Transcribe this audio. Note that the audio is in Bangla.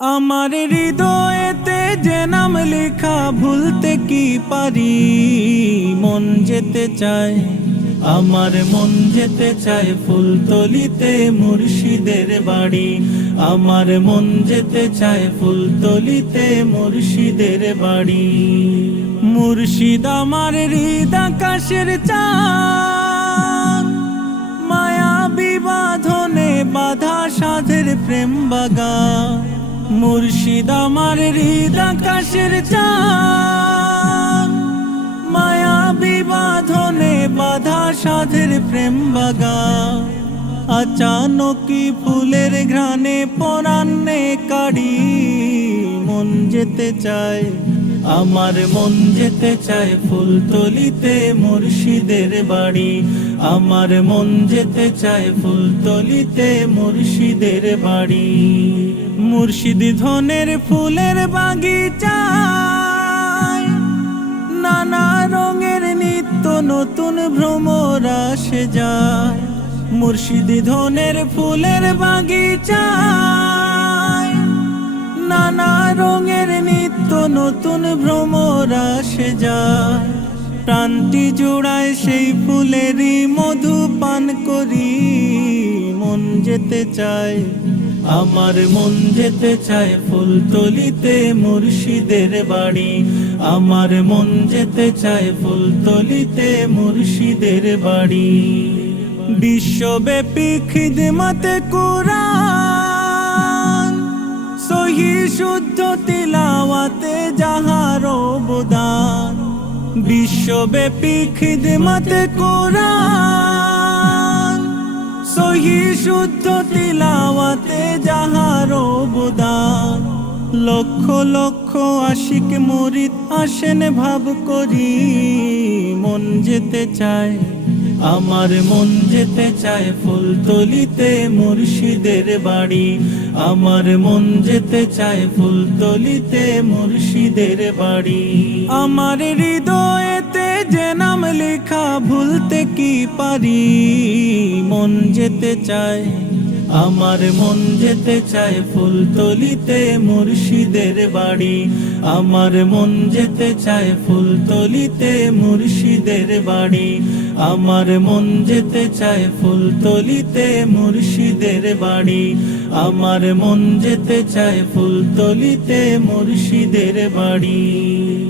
আমার হৃদয়েতে যে নাম লেখা ভুলতে কি পারি? মন যেতে চায়, আমার মন যেতে চায় ফুলতলিতে মুর্শিদের বাড়ি। আমার মন যেতে চায় ফুলতলিতে মুর্শিদের বাড়ি। মুর্শিদ আমার হৃদ আকাশের চাঁদ। মায়া বিবাধনে বাধা সাধের প্রেম বাগান মুর্শিদ আমার কাশের আকাশের মায়া বিবাধনে বাধা সাধের প্রেম বাগা আচানকি ফুলের ঘ্রাণে পরাণে কাড়ি। মন যেতে চায় আমার মন যেতে চায় ফুলতলিতে মুর্শিদের বাড়ি। আমার মন যেতে চায় ফুলতলিতে মুর্শিদের বাড়ি। মুর্শিদ ধনের ফুলের বাগিচা নানা রঙের নিত্য নতুন ভ্রমর আসে যায়। মুর্শিদি ধনের ফুলের বাগিচা নতুন ভ্রমর আসে যায়। প্রান্তি জোড়ায় সেই ফুলেরই মধু পান করি। মন যেতে চায়, আমার মন যেতে চায় ফুলতলিতে মুর্শিদের বাড়ি। আমার মন যেতে চায় ফুলতলিতে মুর্শিদের বাড়ি। বিশ্বব্যাপী খিদমতে কোরআন সহি শুদ্ধ তিলাওয়াতে যাহার অবদান, বিশ্বব্যাপী খিদমতে কোরআন। সহি শুদ্ধ তিলাওয়াতে যাহার অবদান, লক্ষ লক্ষ আশিক মরিত আসেন ভাব করি মন যেতে চায় আমার মন যেতে চায় ফুলতলিতে মুর্শিদের বাড়ি। আমার মন যেতে চায় ফুলতলিতে মুর্শিদের বাড়ি। আমার হৃদয়েতে যে নাম লেখা ভুলতে কি পারি? মন যেতে চায় আমার মন যেতে চায় ফুলতলিতে মুর্শিদের বাড়ি। আমার মন যেতে চায় ফুলতলিতে মুর্শিদের বাড়ি। আমার মন যেতে চায় ফুলতলিতে মুর্শিদের বাড়ি। আমার মন যেতে চায় ফুলতলিতে মুর্শিদের বাড়ি।